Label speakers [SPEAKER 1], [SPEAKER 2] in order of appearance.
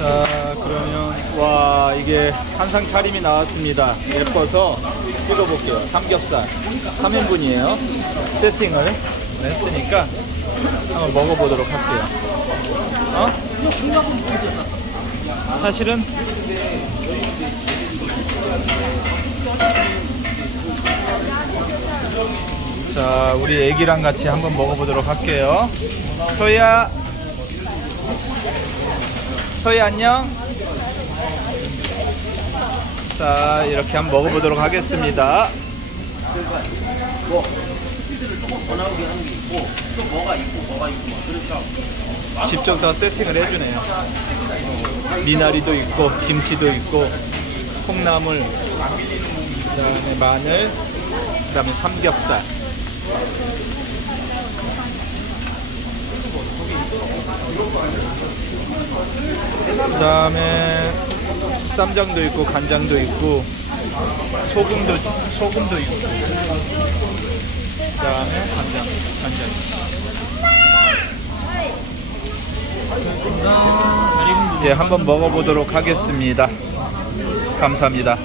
[SPEAKER 1] 자 그러면 와 이게 한상 차림이 나왔습니다. 예뻐서 찍어볼게요. 삼겹살. 3인분이에요. 세팅을 했으니까 한번 먹어보도록 할게요. 어? 사실은 자 우리 애기랑 같이 한번 먹어보도록 할게요. 소희야 소희 안녕. 자 이렇게 한번 먹어보도록 하겠습니다. 직접 다 세팅을 해주네요. 미나리도 있고 김치도 있고 콩나물 그다음에 마늘 그다음에 삼겹살 그 다음에 쌈장도 있고 간장도 있고 소금도 소금도 있고 그 다음에 간장 간장 이제 한번 먹어보도록 하겠습니다. 감사합니다.